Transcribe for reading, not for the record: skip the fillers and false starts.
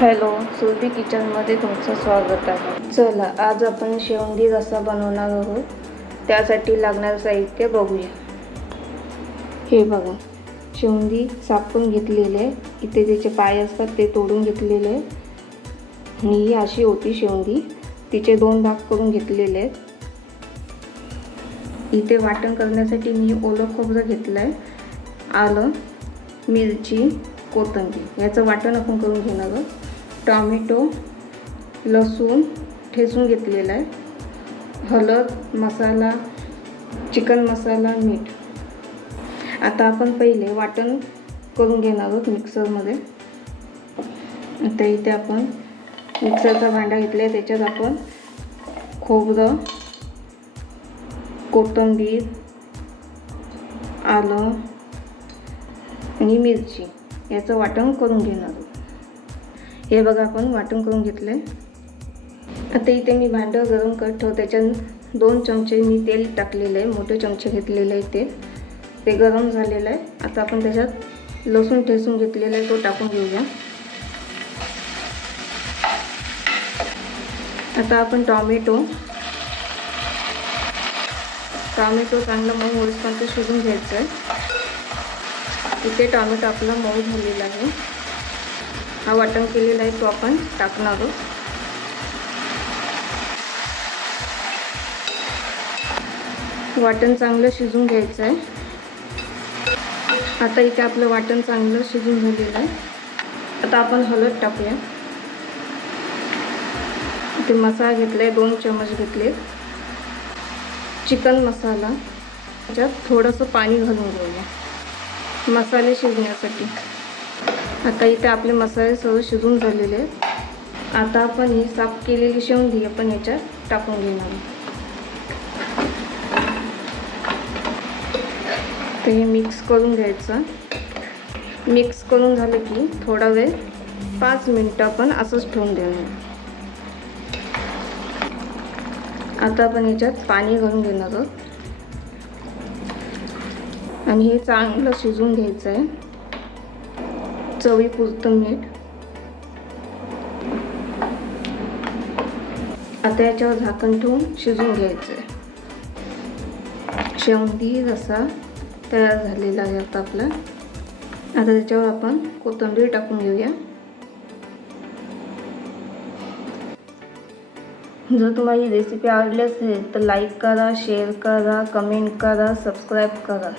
Hello, Surabhi किचनमध्ये तुमचं स्वागत आहे. चला, आज आपण शेवंदी रस्सा बनवणार आहोत. त्यासाठी लागणारं साहित्य बघूया. हे बघा, शेवंदी सापून घेतलेले आहे. इथे त्याचे पाय असतात ते तोडून घेतलेले आहे. आणि ही अशी होती शेवंदी. तिचे 2 भाग करून घेतलेले आहेत. इथे वाटण करण्यासाठी मी ओलं खोबरं घेतलं आहे. आलं, मिरची, कोथिंबीर याचं वाटण आपण करून घेणार आहोत. टॉमॅटो, लसूण ठेचून घेतलेला आहे. हळद, मसाला, चिकन मसाला, मीठ. आता आपण पहिले वाटण करून घेणार आहोत मिक्सरमध्ये. आता इथे आपण मिक्सरचा भांडा घेतला आहे. त्याच्यात आपण खोबरं, कोथिंबीर, आलं आणि मिरची याचं वाटण करून घेणार आहोत. हे बघा, आपण वाटण करून घेतलं आहे. आता इथे मी भांडं गरम करतो. त्याच्यात 2 चमचे मी तेल टाकलेलं आहे. मोठे चमचे घेतलेले आहे. ते गरम झालेलं आहे. आता आपण त्याच्यात लसूण ठेचून घेतलेला आहे, तो टाकून घेऊया. आता आपण टॉमॅटो चांगलं मऊ होईपर्यंत शिजून घ्यायचं आहे. इथे टॉमॅटो आपला मऊ झालेला आहे. हा वाटण केलेला आहे तो आपण टाकणार आहोत. वाटण चांगलं शिजून घ्यायचं आहे. आता इथे आपलं वाटण चांगलं शिजून झालेलं आहे. आता आपण हळद टाकूया. इथे मसाला घेतला आहे, 2 चमच घेतले. चिकन मसाला, त्याच्यात थोडंसं पाणी घालून घेऊया मसाले शिजण्यासाठी. आता इथे आपले मसाले सर्व शिजून झालेले आहेत. आता आपण ही साफ केलेली शेवंदी आपण याच्यात टाकून घेणार. तर हे मिक्स करून घ्यायचं. मिक्स करून झालं की थोडा वेळ 5 मिनिटं आपण असंच ठेवून देणार. आता आपण याच्यात पाणी घालून घेणार आहोत आणि हे चांगलं शिजून घ्यायचं आहे. चवीपुरतं मीठ. आता याच्यावर झाकण ठेवून शिजून घ्यायचं आहे. शेवंदी रस्सा तयार झालेला आहे आता आपला. आता त्याच्यावर आपण कोथिंबीर टाकून घेऊया. जर तुम्हाला ही रेसिपी आवडली असेल तर लाईक करा, शेअर करा, कमेंट करा, सबस्क्राईब करा.